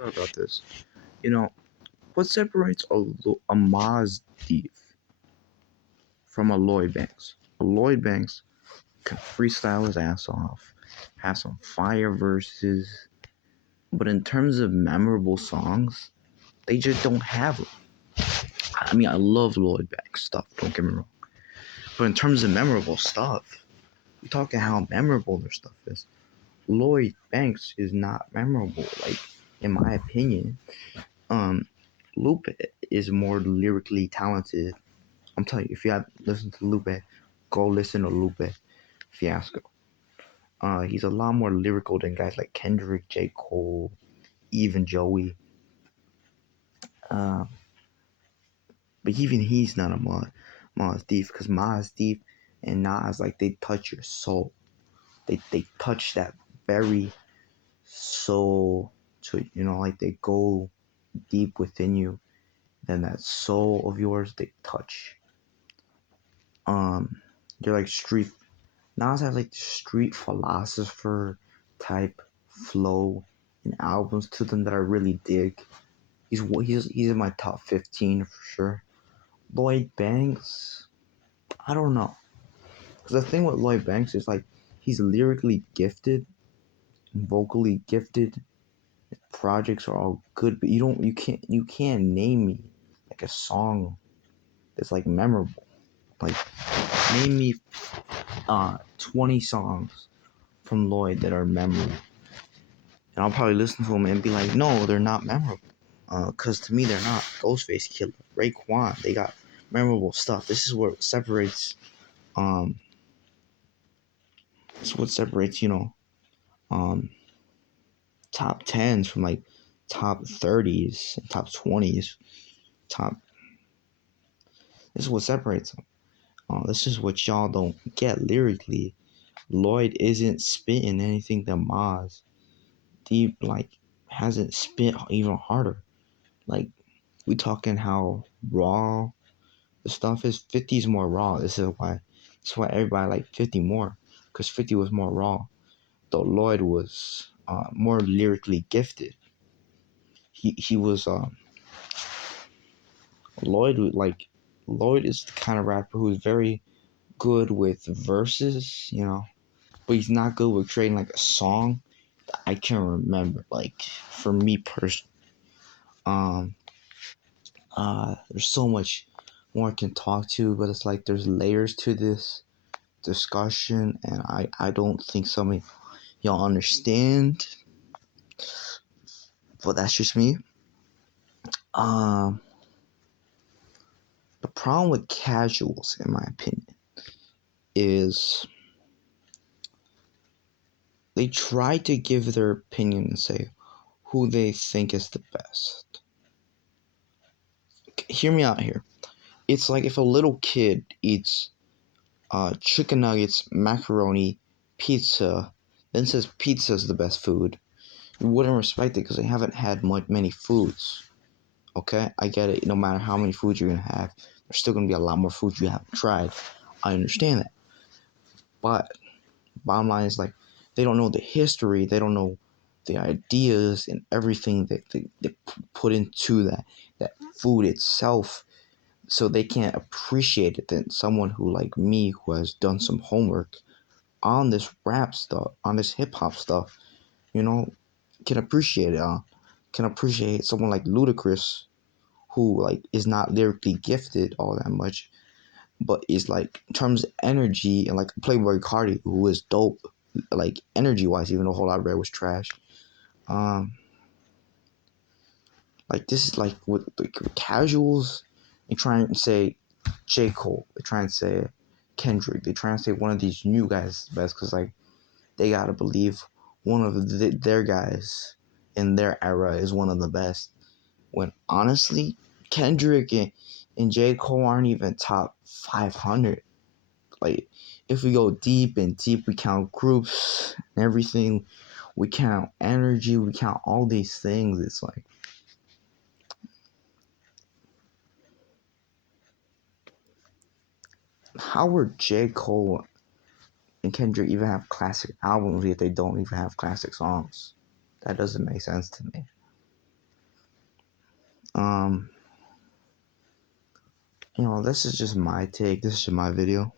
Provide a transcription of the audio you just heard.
thought about this. You know, what separates a Mos Def from a Lloyd Banks? A Lloyd Banks can freestyle his ass off, have some fire verses, but in terms of memorable songs, they just don't have them. I mean, I love Lloyd Banks stuff, don't get me wrong. But in terms of memorable stuff, we're talking how memorable their stuff is. Lloyd Banks is not memorable, like, in my opinion. Lupe is more lyrically talented. I'm telling you, if you have listened to Lupe, go listen to Lupe Fiasco. He's a lot more lyrical than guys like Kendrick, J. Cole, even Joey. Uh, but even he's not a Mos Def, because Mos Def and Nas, like, they touch your soul. They touch that very soul to, like, they go deep within you. Then that soul of yours, they touch. They're like street. Nas has like street philosopher type flow and albums to them that I really dig. He's in my top 15 for sure. Lloyd Banks, I don't know, because the thing with Lloyd Banks is, like, he's lyrically gifted, vocally gifted. His projects are all good, but you can't name me like a song that's like memorable. Like, name me 20 songs from Lloyd that are memorable. And I'll probably listen to them and be like, no, they're not memorable. Because to me, they're not. Ghostface Killer, Raekwon, they got memorable stuff. This is what separates, this is what separates, top 10s from, like, top 30s, top 20s, top, this is what separates them. This is what y'all don't get lyrically. Lloyd isn't spitting anything that Mos Def, like, hasn't spit even harder. Like, we talking how raw the stuff is. 50 is more raw. This is why everybody like 50 more, because 50 was more raw. Though Lloyd was more lyrically gifted. He was Lloyd is the kind of rapper who's very good with verses, but he's not good with creating like a song that I can remember. Like, for me personally, there's so much more I can talk to, but it's like there's layers to this discussion, and I don't think some of y'all understand, but that's just me. The problem with casuals, in my opinion, is they try to give their opinion and say who they think is the best. Hear me out here. It's like if a little kid eats chicken nuggets, macaroni, pizza, then says pizza is the best food. You wouldn't respect it because they haven't had many foods. Okay, I get it. No matter how many foods you're gonna have, there's still gonna be a lot more foods you haven't tried. I understand that, but bottom line is, like, they don't know the history. They don't know the ideas and everything that they put into that food itself, so they can't appreciate it. Then someone who, like me, who has done some homework on this rap stuff, on this hip hop stuff, can appreciate it. Can appreciate someone like Ludacris, who, like, is not lyrically gifted all that much, but is, like, in terms of energy, and like Playboy Cardi, who is dope, like, energy wise, even though Whole Lot of Red was trash. Like, this is like with casuals. They try and say J. Cole. They try and say Kendrick. They try and say one of these new guys is the best, because, like, they gotta believe one of their guys in their era is one of the best. When honestly, Kendrick and J. Cole aren't even top 500. Like, if we go deep and deep, we count groups and everything. We count energy. We count all these things. It's like, how would J. Cole and Kendrick even have classic albums if they don't even have classic songs? That doesn't make sense to me. You know, this is just my take. This is just my video.